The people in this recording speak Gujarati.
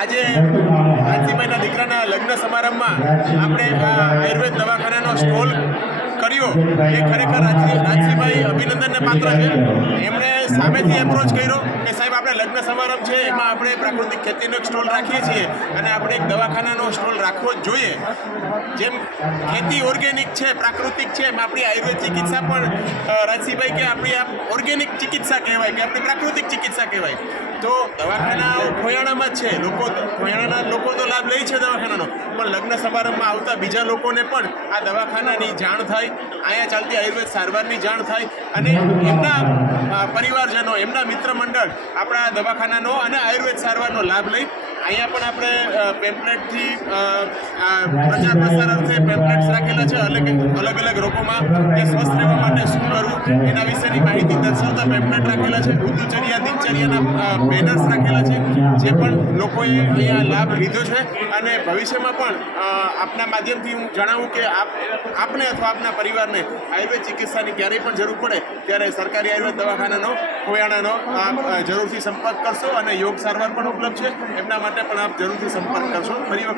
આજે રાજસીભાઈના દીકરાના લગ્ન સમારંભમાં આપણે આયુર્વેદ દવાખાનાનો સ્ટોલ કર્યો એ ખરેખર રાજસીભાઈ અભિનંદનને પાત્ર છે. એમણે સામેથી એપ્રોચ કર્યો કે સાહેબ આપણે લગ્ન સમારંભ છે એમાં આપણે પ્રાકૃતિક ખેતીનો એક સ્ટોલ રાખીએ છીએ અને આપણે એક દવાખાનાનો સ્ટોલ રાખવો જ જોઈએ. જેમ ખેતી ઓર્ગેનિક છે, પ્રાકૃતિક છે, એમ આપણી આયુર્વેદ ચિકિત્સા પણ રાજસીભાઈ કે આપણી આ ઓર્ગેનિક ચિકિત્સા કહેવાય કે આપણી પ્રાકૃતિક ચિકિત્સા કહેવાય. તો દવાખાના ખોયાણામાં જ છે, ખોયાણાના લોકો તો લાભ લે છે દવાખાનાનો, પણ લગ્ન સમારંભમાં આવતા બીજા લોકોને પણ આ દવાખાનાની જાણ થાય, અહીંયા ચાલતી આયુર્વેદ સારવારની જાણ થાય અને એમના પરિવારજનો, એમના મિત્ર મંડળ આપણા દવાખાનાનો અને આયુર્વેદ સારવારનો લાભ લઈ અહીંયા પણ આપણે પેમ્પલેટથી પ્રચાર પ્રસાર અર્થે પેમ્પલેટ્સ રાખેલા છે. અલગ અલગ રોગોમાં કે સ્વસ્થ રહેવા માટે શું કરવું એના વિશેની માહિતી દર્શાવતા પેમ્પલેટ રાખેલા છે. ઋતુચર્યા, દિનચર્યાના બેનર્સ રાખેલા છે, જે પણ લોકોએ અહીંયા લાભ લીધો છે અને ભવિષ્યમાં પણ આપના માધ્યમથી હું જણાવું કે આપને અથવા આપના પરિવારને આયુર્વેદ ચિકિત્સાની ક્યારેય પણ જરૂર પડે ત્યારે સરકારી આયુર્વેદ દવાખાનાનો ખોયાણાનો આપ જરૂરથી સંપર્ક કરશો અને યોગ સારવાર પણ ઉપલબ્ધ છે. એમના માટે પણ આપ જરૂરથી સંપર્ક કરશો. ફરી વખત